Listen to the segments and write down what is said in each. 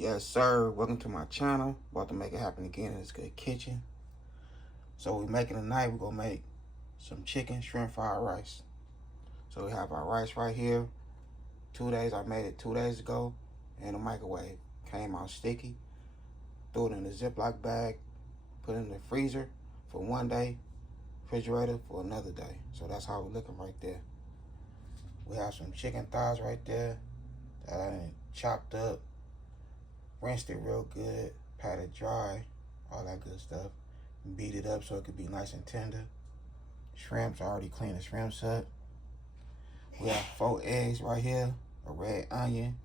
Yes, sir. Welcome to my channel. About to make it happen again in this good kitchen. So we're making tonight. We're gonna make some chicken shrimp fried rice. So we have our rice right here. I made it 2 days ago in the microwave. Came out sticky. Threw it in a Ziploc bag. Put it in the freezer for 1 day. Refrigerator for another day. So that's how we're looking right there. We have some chicken thighs right there that I chopped up. Rinsed it real good, pat it dry, all that good stuff. Beat it up so it could be nice and tender. Shrimps, I already cleaned the shrimps up. We have 4 eggs right here, a red onion,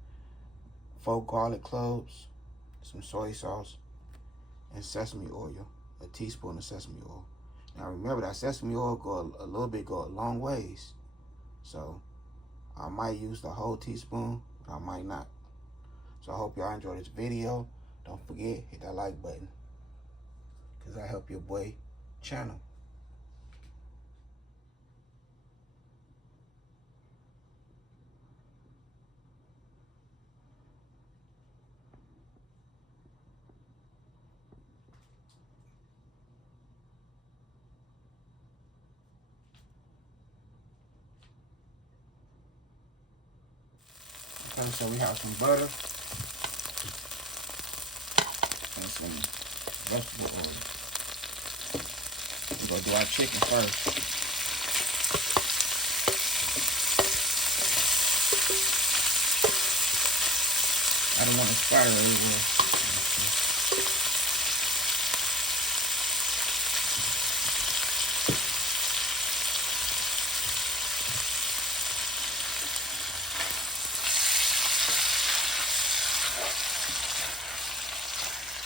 4 garlic cloves, some soy sauce, and sesame oil, a teaspoon of sesame oil. Now remember that sesame oil go a long ways. So I might use the whole teaspoon, but I might not. So I hope y'all enjoy this video. Don't forget, hit that like button, because I help your boy channel. Okay, so we have some butter and some vegetable oil. We're gonna do our chicken first. I don't want to splatter everywhere.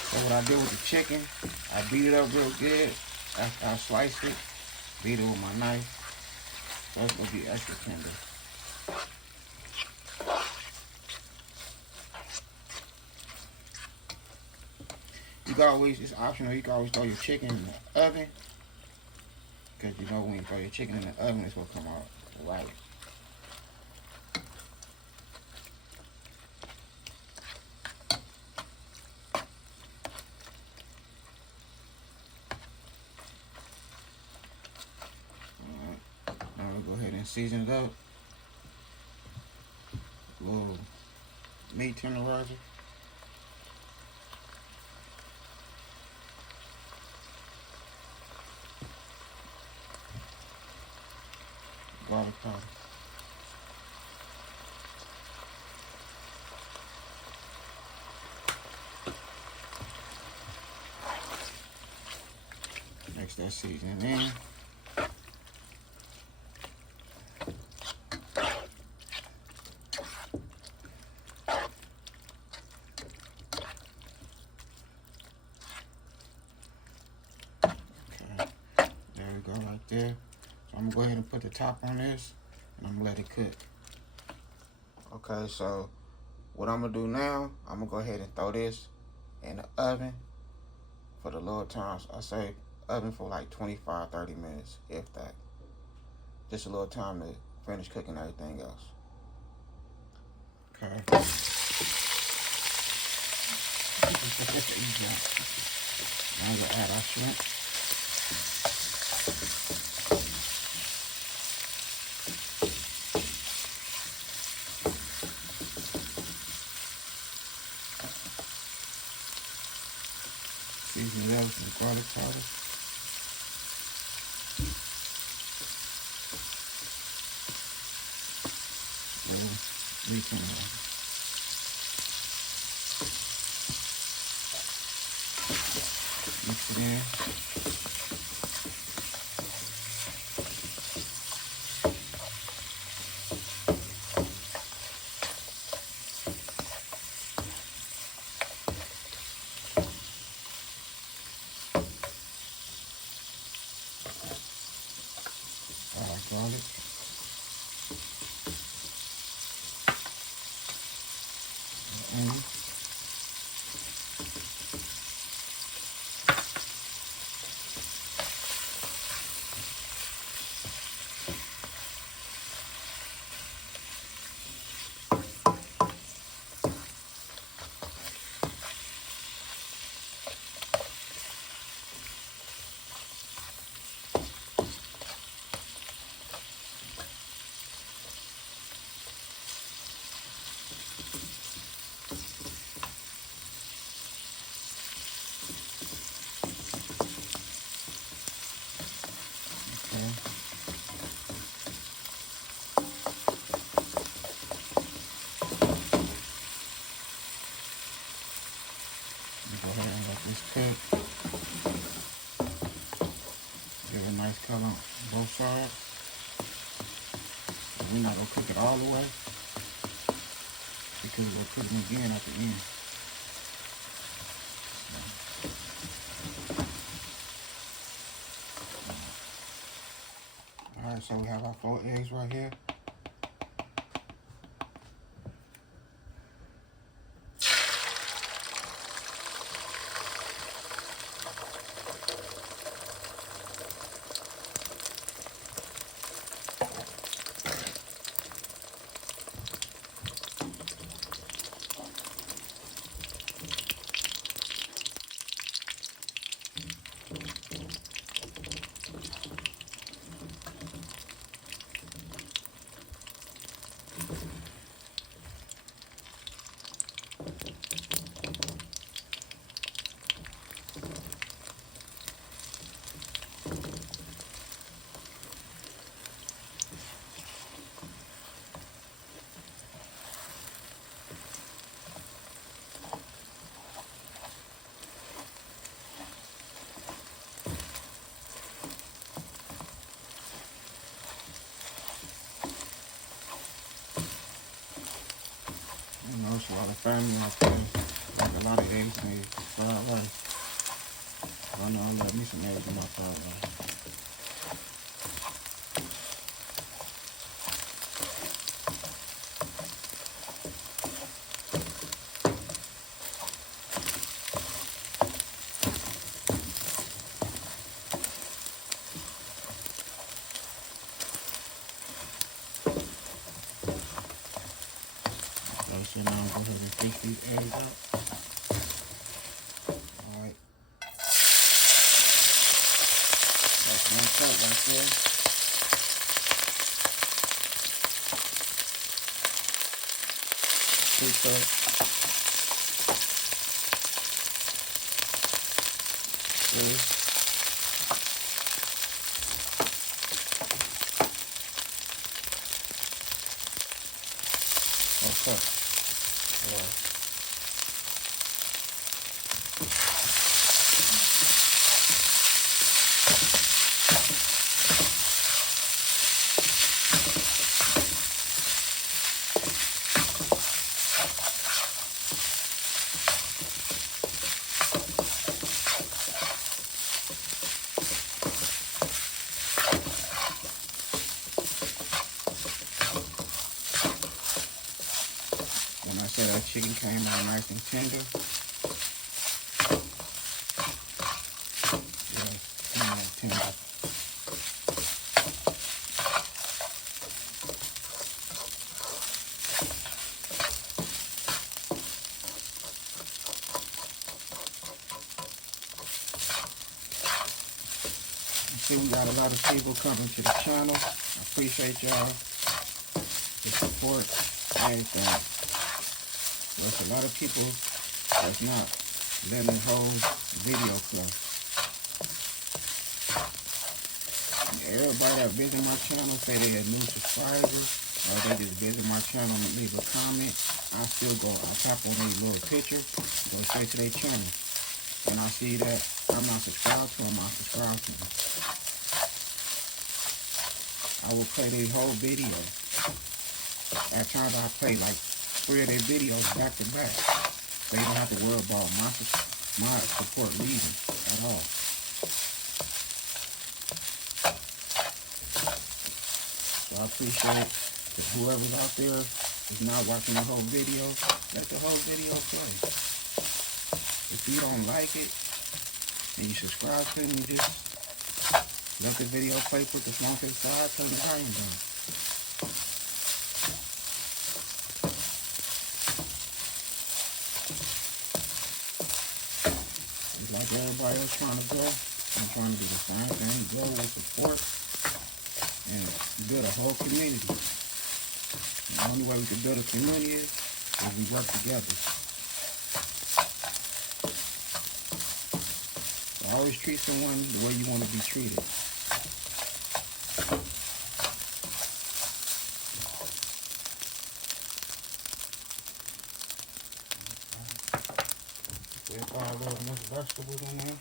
So what I did with the chicken, I beat it up real good after I sliced it. Beat it with my knife. So it's gonna be extra tender. You can always, it's optional, you can always throw your chicken in the oven. Because you know when you throw your chicken in the oven, it's gonna come out right. Now we'll go ahead and season it up. A little meat tenderizer. Garlic powder. Mix that seasoning in. Right there. So I'm gonna go ahead and put the top on this and I'm gonna let it cook. Okay, so what I'm gonna do now, I'm gonna go ahead and throw this in the oven for the little times. I say oven for like 25-30 minutes, if that. Just a little time to finish cooking everything else. Okay. Now I'm gonna add our shrimp. Season it up with some garlic powder. Mix it in. Garlic. Onion. this tip. Give a nice color on both sides. We're not gonna cook it all the way because we'll cook them again at the end. Alright, so we have our 4 eggs right here. You know, it's a lot of family out there. Like a lot of eggs made fried rice. I know I love me some eggs in my fried rice. So now I'm going to go ahead and fish these eggs out. Alright. That's one cut right there. Two cuts. Three. Cut. When I say that chicken came out nice and tender, yeah, came out tender. You see, we got a lot of people coming to the channel. I appreciate y'all, the support, everything. There's a lot of people that's not letting the whole video flow. And everybody that visit my channel say they are new subscribers, or they just visit my channel and leave a comment. I still go, I tap on their little picture, go straight to their channel. And I see that I'm not subscribed to them, I subscribe to them. I will play their whole video. At times I play like 3 of their videos back to back. So you don't have to worry about my support leaving at all. So I appreciate that whoever's out there is not watching the whole video, let the whole video play. If you don't like it and you subscribe to me, just let the video play, put the phone to the side, turn the volume down. Like everybody else trying to grow, I'm trying to do the same thing, grow with support, and build a whole community. The only way we can build a community is if we work together. So always treat someone the way you want to be treated. Still got a little more vegetables in there.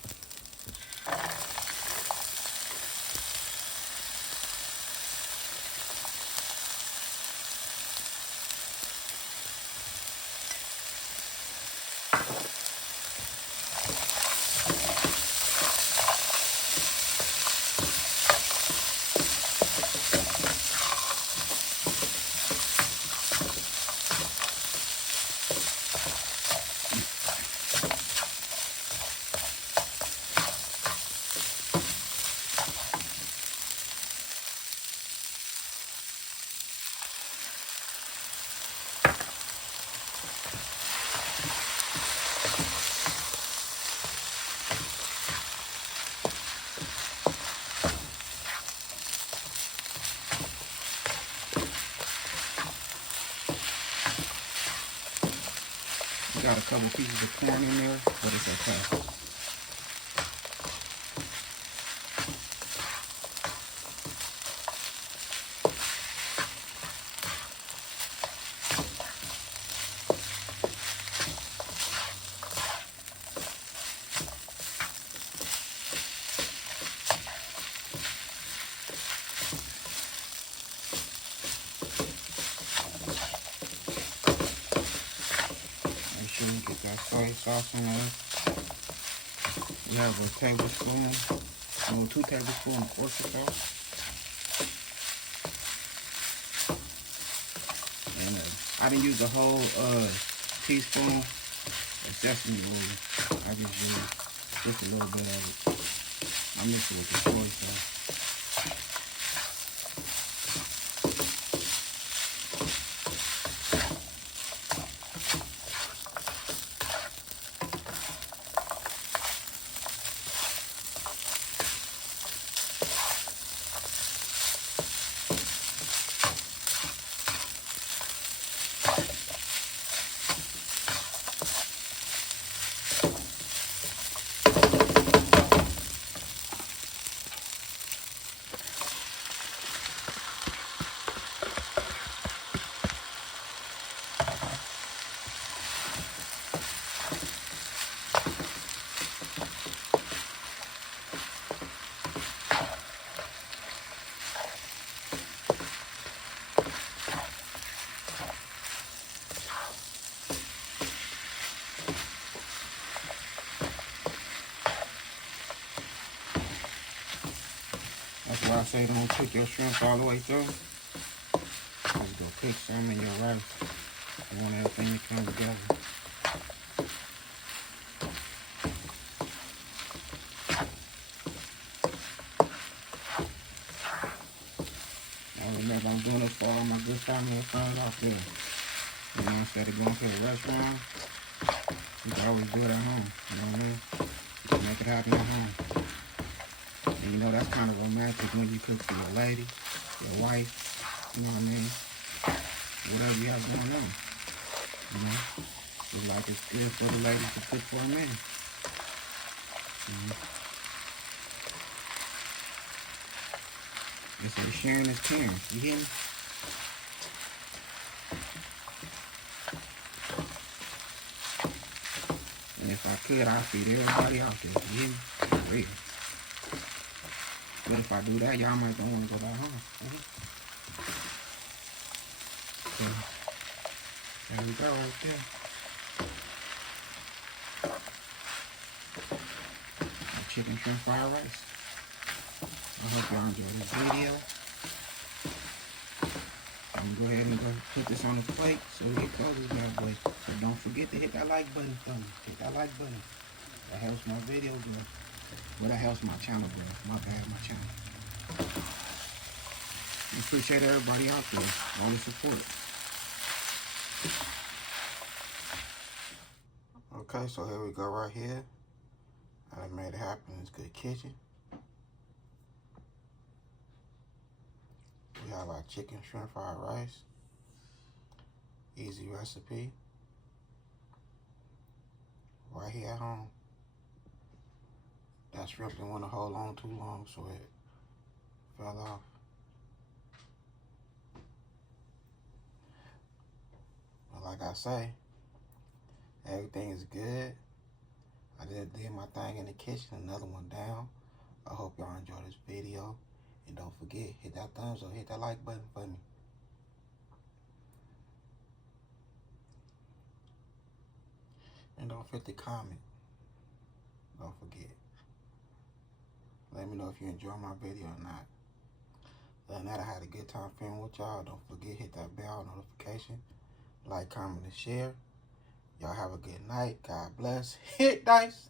Got a couple pieces of corn in there, but it's okay. Make sure you get that soy sauce in there. We have a tablespoon, no, 2 tablespoons of oyster sauce. And I didn't use the whole teaspoon of sesame oil. I just used just a little bit of it. I mix it with the soy sauce. That's why I say don't cook your shrimp all the way through. Just go cook some in your rice. You want everything to come together. Now remember, I'm doing it for all my good family and friends out there. You know, instead of going to the restaurant, you can always do it at home. You know what I mean? You can make it happen at home. And you know, that's kind of romantic when you cook for your lady, your wife, you know what I mean? Whatever you have going on, you know? It's like it's good for the lady to cook for a man. They say sharing is caring, you hear me? And if I could, I'd feed everybody out there, you hear me? For real. But if I do that, y'all might don't want to go back home. So, there we go right there. Chicken shrimp fried rice. I hope y'all enjoyed this video. I'm gonna go ahead and go put this on the plate so we can close this bad boy. So don't forget to hit that like button for me. Hit that like button. That helps my video grow. Well, that helps my channel grow. My bad, my channel. I appreciate everybody out there, all the support. Okay, so here we go right here. I made it happen. It's Good Kitchen. We have our chicken shrimp fried rice. Easy recipe. Right here at home. That shrimp didn't want to hold on too long, so it fell off. But like I say, everything is good I just did my thing in the kitchen, another one down. I hope y'all enjoy this video. And don't forget, hit that thumbs up, hit that like button for me. And don't forget to comment. Don't forget. Let me know if you enjoy my video or not. Other than that, I had a good time filming with y'all. Don't forget, hit that bell notification. Like, comment, and share. Y'all have a good night. God bless. Hit dice.